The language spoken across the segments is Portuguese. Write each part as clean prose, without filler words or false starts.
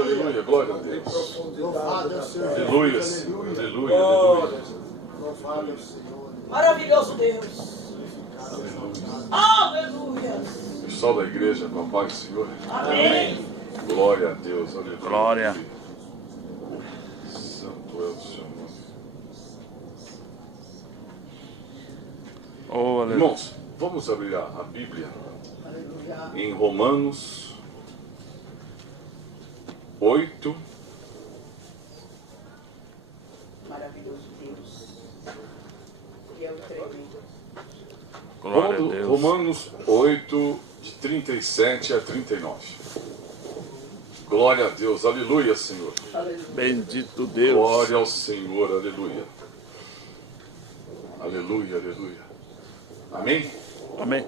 Aleluia, glória a Deus. Aleluia, Senhor. Aleluia, aleluia. Maravilhoso Deus. Aleluia. Pessoal da igreja, com a paz do Senhor. Amém. Glória a Deus, aleluia. Glória. Santo é o Senhor. Oh, aleluia. Irmãos, vamos abrir a Bíblia em Romanos 8. Maravilhoso Deus. Fiel e tremendo. Glória a Deus. Romanos 8, de 37 a 39. Glória a Deus, aleluia, Senhor. Bendito Deus. Glória ao Senhor, aleluia. Aleluia, aleluia. Amém? Amém.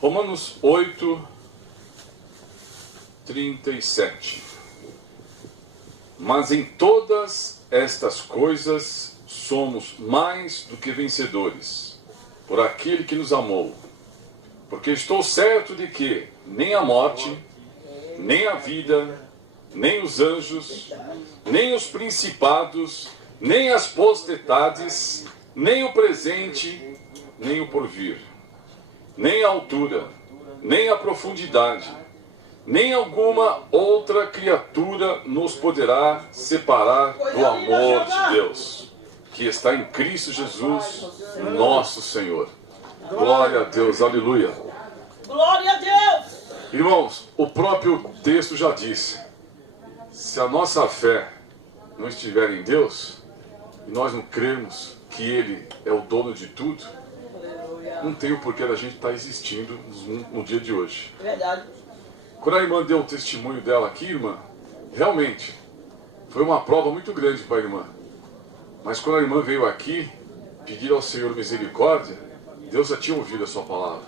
Romanos 8, 37. Mas em todas estas coisas somos mais do que vencedores, por aquele que nos amou. Porque estou certo de que nem a morte, nem a vida, nem os anjos, nem os principados, nem as potestades, nem o presente, nem o porvir, nem a altura, nem a profundidade, nem alguma outra criatura nos poderá separar do amor de Deus, que está em Cristo Jesus, nosso Senhor. Glória a Deus, aleluia. Glória a Deus. Irmãos, o próprio texto já disse: se a nossa fé não estiver em Deus, e nós não cremos que Ele é o dono de tudo, não tem o porquê da gente estar existindo no dia de hoje. Verdade. Quando a irmã deu o testemunho dela aqui, irmã, realmente foi uma prova muito grande para a irmã. Mas quando a irmã veio aqui pedir ao Senhor misericórdia, Deus já tinha ouvido a sua palavra.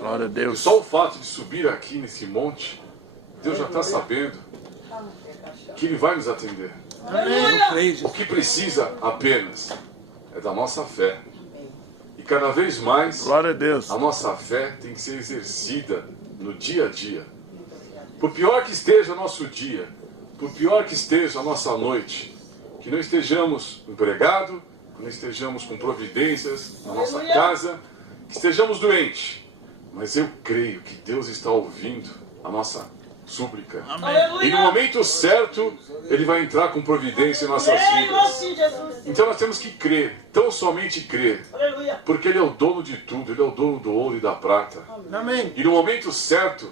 Glória a E Deus. só o fato de subir aqui nesse monte, Deus já está sabendo que Ele vai nos atender. O que precisa apenas é da nossa fé. E cada vez mais, Glória a Deus. a nossa fé tem que ser exercida no dia a dia. Por pior que esteja o nosso dia, por pior que esteja a nossa noite, que não estejamos empregados, que não estejamos com providências na nossa casa, que estejamos doentes, mas eu creio que Deus está ouvindo a nossa súplica. Amém. E no momento certo, Ele vai entrar com providência em nossas vidas. Jesus. Então nós temos que crer, tão somente crer, Aleluia. porque Ele é o dono de tudo, Ele é o dono do ouro e da prata. Amém. E no momento certo,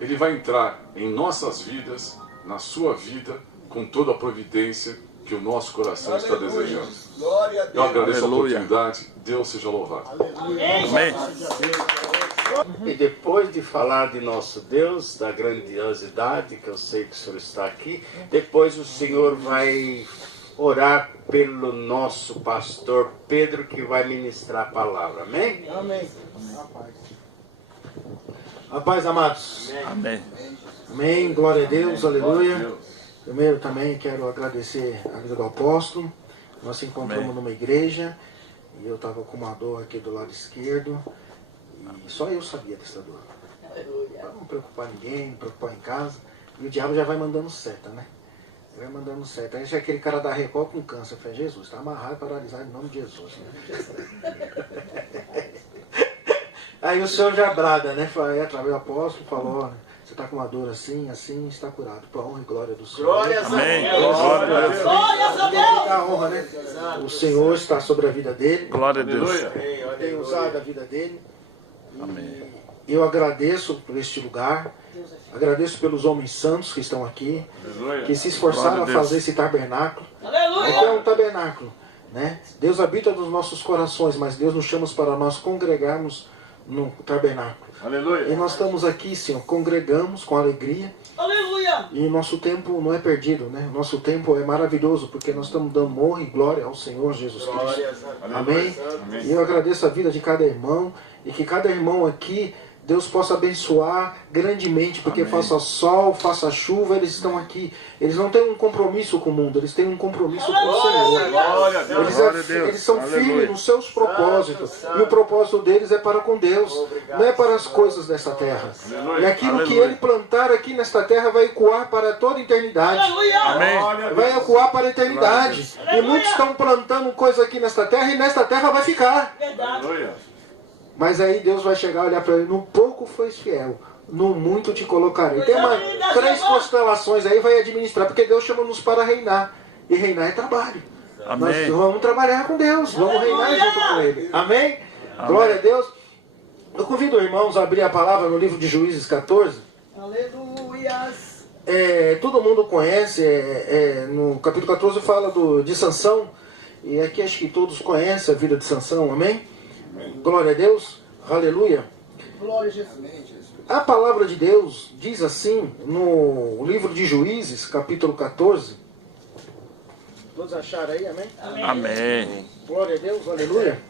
Ele vai entrar em nossas vidas, na sua vida, com toda a providência que o nosso coração está desejando. Glória a Deus. Eu agradeço a Aleluia. oportunidade, Deus seja louvado. Amém. E depois de falar de nosso Deus, da grandiosidade, que eu sei que o Senhor está aqui, depois o Senhor vai orar pelo nosso pastor Pedro, que vai ministrar a palavra. Amém? Amém. A paz, amados. Amém. Amém. Glória a Deus. Aleluia. Primeiro também quero agradecer a vida do apóstolo. Nós se encontramos Amém. numa igreja e eu estava com uma dor aqui do lado esquerdo e só eu sabia dessa dor. Para não preocupar ninguém, não preocupar em casa. E o diabo já vai mandando seta, né? Ele vai mandando seta. Aí é aquele cara da Record com câncer. Eu falei, Jesus, está amarrado e paralisado em nome de Jesus. Aí o Senhor já brada, né? Através do apóstolo, falou, olha, você está com uma dor assim, assim, está curado. Para a honra e glória do Senhor. Glórias a Amém. Deus. Glória a Deus. Glórias a Deus. Fica a honra, né? O Senhor está sobre a vida dele. Glória a Deus. Tem usado a vida dele. Amém. Eu agradeço por este lugar. Agradeço pelos homens santos que estão aqui, que se esforçaram Glória a a Deus. fazer esse tabernáculo. Aqui é Aleluia. um tabernáculo, né? Deus habita nos nossos corações, mas Deus nos chama para nós congregarmos no tabernáculo. Aleluia. E nós estamos aqui, Senhor, congregamos com alegria. Aleluia. E nosso tempo não é perdido, né? Nosso tempo é maravilhoso, porque nós estamos dando honra e glória ao Senhor Jesus Cristo. Glórias a Deus. Amém? E eu agradeço a vida de cada irmão, e que cada irmão aqui Deus possa abençoar grandemente, porque Amém. faça sol, faça chuva, eles estão aqui. Eles não têm um compromisso com o mundo, eles têm um compromisso com o Senhor. Glória a Deus. Eles, Glória a Deus. eles são Aleluia. firmes nos seus propósitos. E o propósito deles é para com Deus, não é para as coisas desta terra. Aleluia. E aquilo que Aleluia. ele plantar aqui nesta terra vai ecoar para toda a eternidade. Aleluia. Amém. Vai ecoar para a eternidade. E muitos estão plantando coisa aqui nesta terra e nesta terra vai ficar. Verdade. Aleluia. Mas aí Deus vai chegar e olhar para ele: no pouco fois fiel, no muito te colocarei. Tem três constelações aí, vai administrar, porque Deus chama-nos para reinar. E reinar é trabalho. Amém. Nós vamos trabalhar com Deus, vamos reinar junto com Ele. Amém? Glória a Deus. Eu convido os irmãos a abrir a palavra no livro de Juízes 14. Aleluias. Todo mundo conhece, no capítulo 14 fala de Sansão. E aqui acho que todos conhecem a vida de Sansão, amém? Glória a Deus, aleluia. Glória a Jesus. A palavra de Deus diz assim, no livro de Juízes, capítulo 14. Todos acharam aí, amém? Amém. Glória a Deus, aleluia.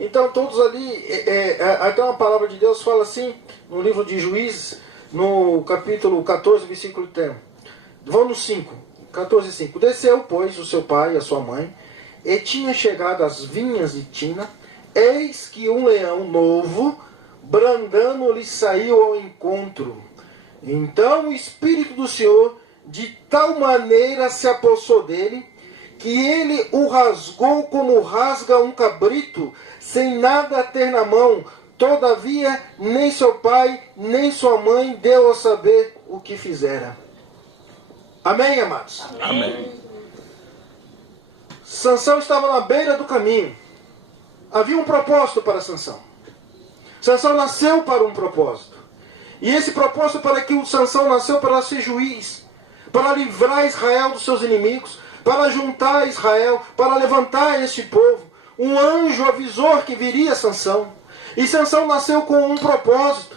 Então todos ali, até uma palavra de Deus fala assim, no livro de Juízes, no capítulo 14, versículo 10. Vamos no 5, 14, 5. Desceu, pois, o seu pai e a sua mãe, e tinha chegado às vinhas de Tina, eis que um leão novo, brandando, lhe saiu ao encontro. Então o Espírito do Senhor de tal maneira se apossou dele, que ele o rasgou como rasga um cabrito, sem nada ter na mão. Todavia, nem seu pai, nem sua mãe deu a saber o que fizera. Amém, amados? Amém. Sansão estava na beira do caminho. Havia um propósito para Sansão. Sansão nasceu para um propósito. E esse propósito para que o Sansão nasceu para ser juiz, para livrar Israel dos seus inimigos, para juntar Israel, para levantar este povo. Um anjo avisou que viria Sansão. E Sansão nasceu com um propósito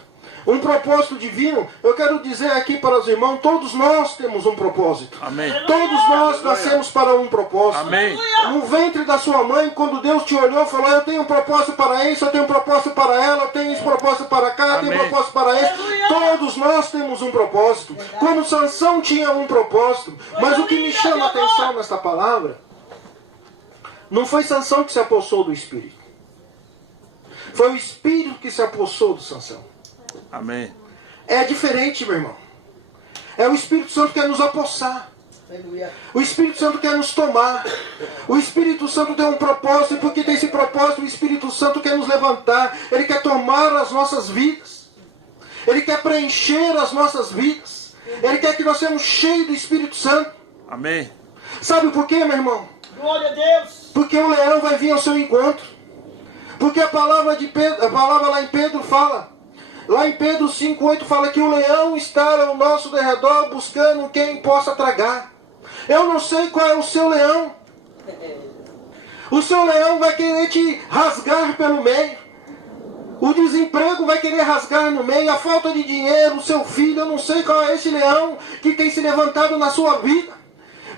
divino. Eu quero dizer aqui para os irmãos, todos nós temos um propósito. Amém. Todos nós nascemos para um propósito. Amém. No ventre da sua mãe, quando Deus te olhou, falou: eu tenho um propósito para isso, eu tenho um propósito para ela, eu tenho esse propósito para cá, eu tenho um Amém. propósito para esse. Todos nós temos um propósito. Quando Sansão tinha um propósito, mas o que me chama a atenção nesta palavra, não foi Sansão que se apossou do Espírito. Foi o Espírito que se apossou do Sansão. Amém. É diferente, meu irmão. É o Espírito Santo que quer nos apossar. Aleluia. O Espírito Santo quer nos tomar. O Espírito Santo tem um propósito, e porque tem esse propósito, o Espírito Santo quer nos levantar. Ele quer tomar as nossas vidas. Ele quer preencher as nossas vidas. Ele quer que nós sejamos cheios do Espírito Santo. Amém. Sabe por quê, meu irmão? Glória a Deus. Porque o leão vai vir ao seu encontro. Porque a palavra lá em Pedro fala, lá em Pedro 5,8 fala que o leão está ao nosso derredor buscando quem possa tragar. Eu não sei qual é o seu leão. O seu leão vai querer te rasgar pelo meio. O desemprego vai querer rasgar no meio. A falta de dinheiro, o seu filho, eu não sei qual é esse leão que tem se levantado na sua vida.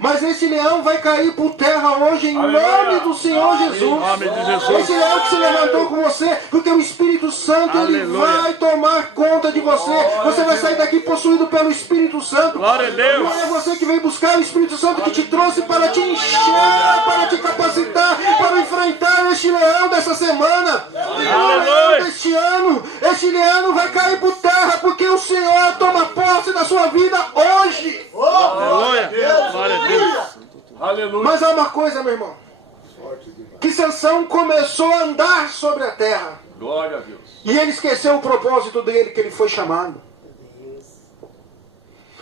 Mas esse leão vai cair por terra hoje em nome do Senhor Jesus. Em nome de Jesus. Esse leão que se levantou com você, porque o Espírito Santo ele Aleluia. vai tomar conta de você. Você vai sair daqui possuído pelo Espírito Santo. Glória a Deus. Não é você que veio buscar o Espírito Santo que te trouxe para te encher, para te capacitar, para enfrentar este leão dessa semana. O leão deste ano, este leão vai cair por terra, porque o Senhor toma posse da sua vida hoje. Aleluia. Glória a Deus. Aleluia. Mas há uma coisa, meu irmão, que Sansão começou a andar sobre a terra. Glória a Deus. E ele esqueceu o propósito dele, que ele foi chamado.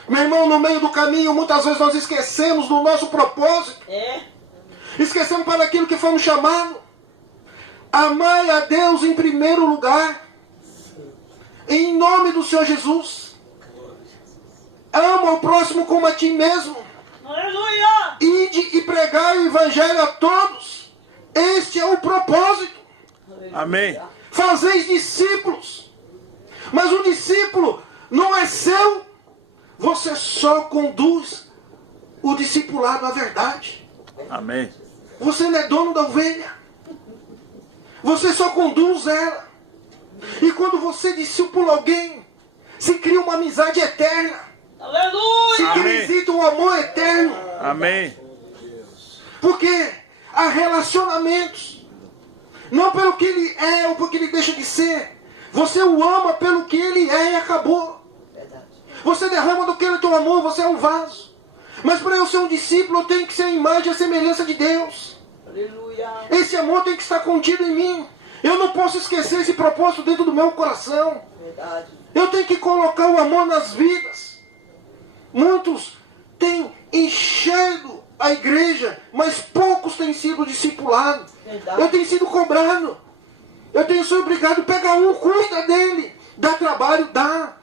Meu irmão, no meio do caminho, muitas vezes nós esquecemos do nosso propósito. Esquecemos para aquilo que fomos chamados. Amai a Deus em primeiro lugar. Em nome do Senhor Jesus. Ama o próximo como a ti mesmo. Aleluia. Ide e pregai o evangelho a todos. Este é o propósito. Amém. Fazeis discípulos. Mas o discípulo não é seu. Você só conduz o discipulado à verdade. E quando você discipula alguém, se cria uma amizade eterna. Aleluia. Se Amém. cria um amor eterno. Amém. Porque há relacionamentos. Não pelo que ele é ou porque ele deixa de ser. Você o ama pelo que ele é e acabou. Você derrama do que ele teu amor, você é um vaso. Mas para eu ser um discípulo, eu tenho que ser a imagem e a semelhança de Deus. Aleluia. Esse amor tem que estar contido em mim. Eu não posso esquecer esse propósito dentro do meu coração. Verdade. Eu tenho que colocar o amor nas vidas. Muitos têm enchendo a igreja, mas poucos têm sido discipulados. Verdade. Eu tenho sido cobrado. Eu tenho sido obrigado a pegar um, cuida dele. Dá trabalho, dá.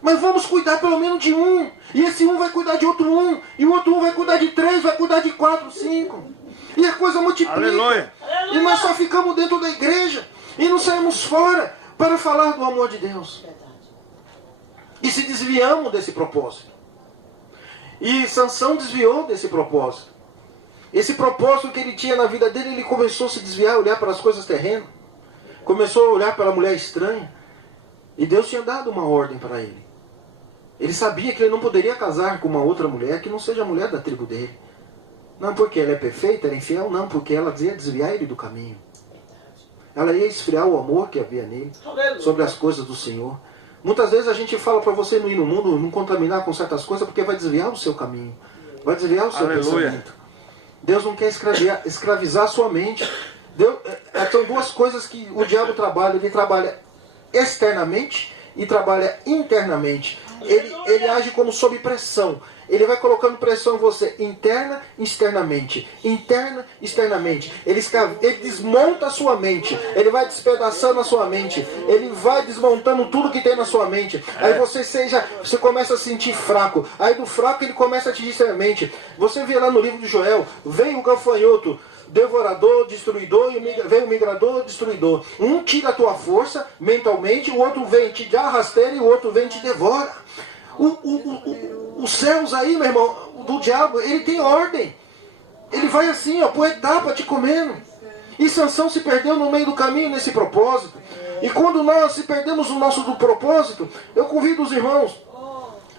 Mas vamos cuidar pelo menos de um. E esse um vai cuidar de outro um. E o outro um vai cuidar de 3, vai cuidar de 4, 5. E a coisa multiplica. Aleluia. E nós só ficamos dentro da igreja. E não saímos fora para falar do amor de Deus. E se desviamos desse propósito. E Sansão desviou desse propósito. Esse propósito que ele tinha na vida dele, ele começou a se desviar, olhar para as coisas terrenas. Começou a olhar para a mulher estranha. E Deus tinha dado uma ordem para ele. Ele sabia que ele não poderia casar com uma outra mulher que não seja a mulher da tribo dele. Não porque ela é perfeita, ela é infiel, não, porque ela ia desviar ele do caminho. Ela ia esfriar o amor que havia nele sobre as coisas do Senhor. Muitas vezes a gente fala para você não ir no mundo, não contaminar com certas coisas, porque vai desviar o seu caminho. Vai desviar o seu pensamento. Deus não quer escravizar a sua mente. São duas coisas que o diabo trabalha. Ele trabalha externamente e trabalha internamente. Ele age como sob pressão. Ele vai colocando pressão em você, interna e externamente. Interna e externamente. Ele desmonta a sua mente. Ele vai despedaçando a sua mente. Ele vai desmontando tudo que tem na sua mente. Aí você começa a se sentir fraco. Aí do fraco ele começa a atingir sua mente. Você vê lá no livro de Joel, vem o gafanhoto, devorador, destruidor, e vem o migrador, destruidor. Um tira a tua força mentalmente, o outro vem te dá rasteira e o outro vem te devora. Os céus aí, meu irmão, do diabo, ele tem ordem. Ele vai assim, ó, por etapa, te comendo. E Sansão se perdeu no meio do caminho nesse propósito. E quando nós se perdemos o nosso do propósito, eu convido os irmãos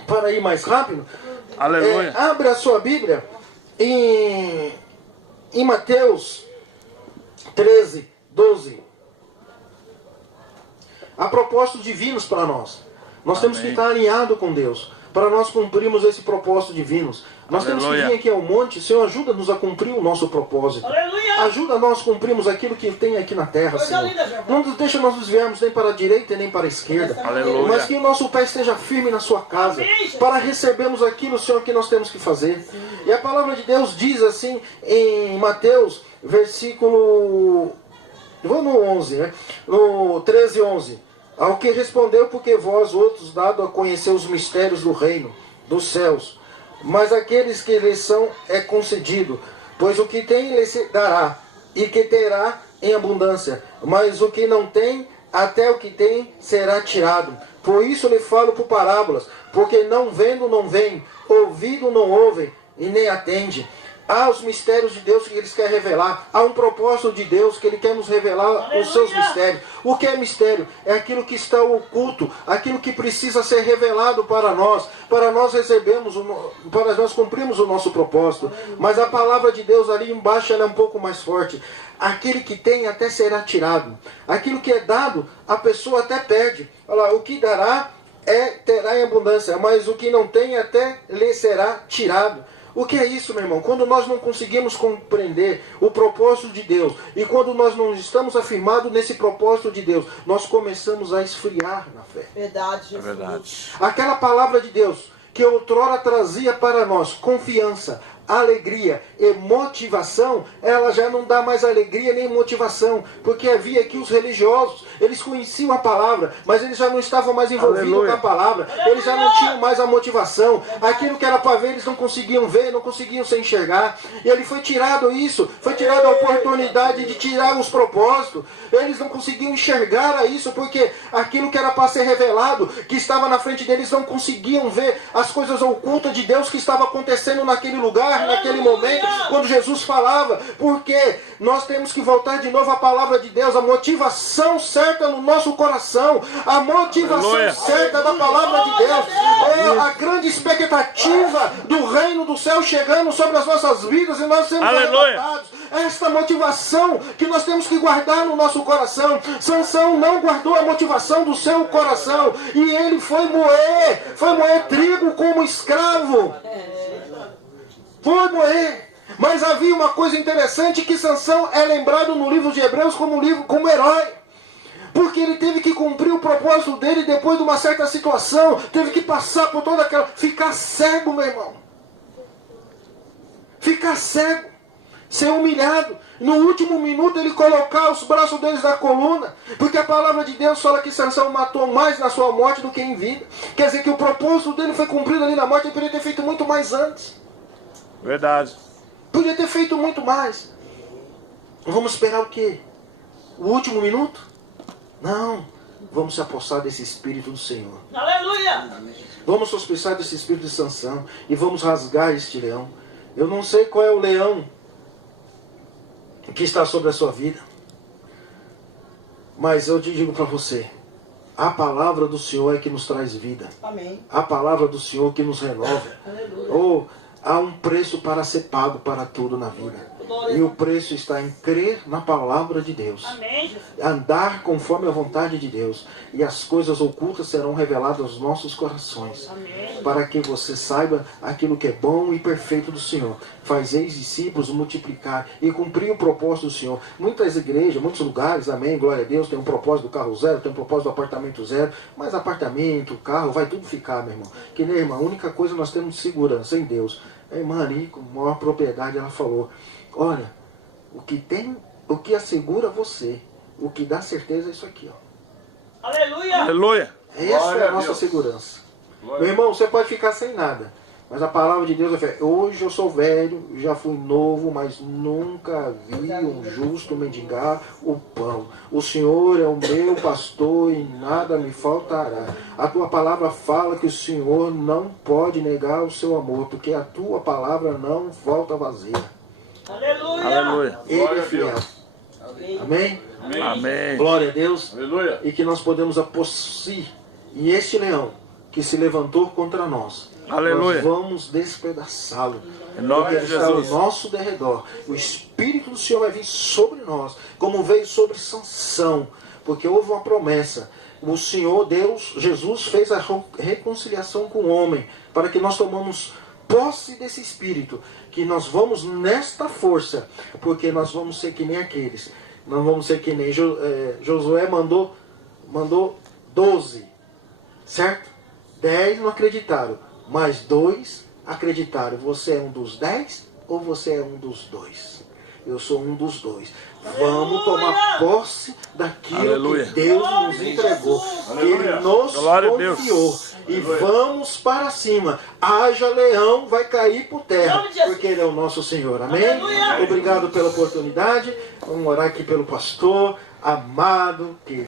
para ir mais rápido. Aleluia. Abre a sua Bíblia em Mateus 13, 12. Há propósitos divinos para nós. Nós temos que estar alinhados com Deus para nós cumprirmos esse propósito divino. Nós temos que vir aqui ao monte. Senhor, ajuda-nos a cumprir o nosso propósito. Aleluia. Ajuda nós a cumprirmos aquilo que tem aqui na terra, Senhor. Não nos deixa nós desviarmos nem para a direita nem para a esquerda. Aleluia. Mas que o nosso pé esteja firme na sua casa para recebermos aquilo, Senhor, que nós temos que fazer. E a palavra de Deus diz assim em Mateus, versículo... Vou no 11, né? No 13, 11. Ao que respondeu, porque vós outros dado a conhecer os mistérios do reino dos céus, mas aqueles que lhes são é concedido, pois o que tem lhe se dará, e que terá em abundância, mas o que não tem, até o que tem será tirado. Por isso lhe falo por parábolas, porque não vendo não veem, ouvindo não ouvem, e nem atende. Há os mistérios de Deus que Ele quer revelar. Há um propósito de Deus que Ele quer nos revelar. Aleluia. Os seus mistérios. O que é mistério? É aquilo que está oculto, aquilo que precisa ser revelado para nós cumprirmos o nosso propósito. Aleluia. Mas a palavra de Deus ali embaixo ela é um pouco mais forte. Aquele que tem até será tirado. Aquilo que é dado, a pessoa até perde. Olha lá, o que dará terá em abundância, mas o que não tem até lhe será tirado. O que é isso, meu irmão? Quando nós não conseguimos compreender o propósito de Deus e quando nós não estamos afirmados nesse propósito de Deus, nós começamos a esfriar na fé. Verdade, Jesus. É verdade. Aquela palavra de Deus que outrora trazia para nós confiança, alegria e motivação, ela já não dá mais alegria nem motivação, porque havia aqui os religiosos, eles conheciam a palavra, mas eles já não estavam mais envolvidos Aleluia. com a palavra, eles já não tinham mais a motivação, aquilo que era para ver eles não conseguiam ver, não conseguiam se enxergar, e ele foi tirado isso, foi tirada a oportunidade de tirar os propósitos, eles não conseguiam enxergar isso, porque aquilo que era para ser revelado, que estava na frente deles, não conseguiam ver as coisas ocultas de Deus que estava acontecendo naquele lugar, carne naquele momento, quando Jesus falava, porque nós temos que voltar de novo à palavra de Deus, a motivação certa no nosso coração, a motivação Aleluia. certa da palavra de Deus, é a grande expectativa do reino do céu chegando sobre as nossas vidas e nós sermos Aleluia. arrebatados. Esta motivação que nós temos que guardar no nosso coração. Sansão não guardou a motivação do seu coração e ele foi moer trigo como escravo. Foi moer. Mas havia uma coisa interessante, que Sansão é lembrado no livro de Hebreus como herói. Porque ele teve que cumprir o propósito dele depois de uma certa situação. Teve que passar por toda aquela... Ficar cego, meu irmão. Ficar cego. Ser humilhado. No último minuto ele colocar os braços deles na coluna. Porque a palavra de Deus fala que Sansão matou mais na sua morte do que em vida. Quer dizer que o propósito dele foi cumprido ali na morte. Ele poderia ter feito muito mais antes. Verdade. Podia ter feito muito mais. Vamos esperar o quê? O último minuto? Não. Vamos se apossar desse Espírito do Senhor. Aleluia! Vamos suspeitar desse Espírito de Sansão. E vamos rasgar este leão. Eu não sei qual é o leão que está sobre a sua vida. Mas eu te digo para você. A palavra do Senhor é que nos traz vida. Amém. A palavra do Senhor que nos renova. Aleluia. Há um preço para ser pago para tudo na vida. E o preço está em crer na palavra de Deus. Amém, Jesus. Andar conforme a vontade de Deus. E as coisas ocultas serão reveladas aos nossos corações. Amém. Para que você saiba aquilo que é bom e perfeito do Senhor. Fazeis discípulos multiplicar e cumprir o propósito do Senhor. Muitas igrejas, muitos lugares, amém, glória a Deus, tem um propósito do carro zero, tem um propósito do apartamento zero. Mas apartamento, carro, vai tudo ficar, meu irmão. Que nem irmã, a única coisa nós temos de segurança em Deus. A irmã ali, com maior propriedade, ela falou: olha, o que assegura você, o que dá certeza é isso aqui, ó. Aleluia! Aleluia. Essa Glória é a a nossa Deus. segurança. Glória. Meu irmão, você pode ficar sem nada, mas a palavra de Deus é fé. Hoje eu sou velho, já fui novo, mas nunca vi um justo mendigar o pão. O Senhor é o meu pastor e nada me faltará. A tua palavra fala que o Senhor não pode negar o seu amor, porque a tua palavra não volta vazia. Aleluia! Aleluia. Ele Glória é a fiel. Deus. Amém? Amém. Amém. Glória a Deus. Aleluia. E que nós podemos apostar. E este leão que se levantou contra nós, Aleluia. nós vamos despedaçá-lo. Em nome Porque de ele está ao Jesus. nosso derredor. O Espírito do Senhor vai vir sobre nós, como veio sobre Sansão. Porque houve uma promessa. O Senhor, Deus, Jesus fez a reconciliação com o homem, para que nós tomamos posse desse Espírito, que nós vamos nesta força, porque nós vamos ser que nem aqueles. Nós vamos ser que nem Josué mandou 12, certo? 10 não acreditaram, mas 2 acreditaram. Você é um dos 10 ou você é um dos 2? Eu sou um dos 2. Vamos tomar posse daquilo Aleluia. que Deus nos entregou, que Ele nos Glória a Deus. confiou. E vamos para cima. Haja leão, vai cair por terra, Nome de Jesus. porque Ele é o nosso Senhor. Amém? Aleluia. Obrigado pela oportunidade. Vamos orar aqui pelo pastor amado, que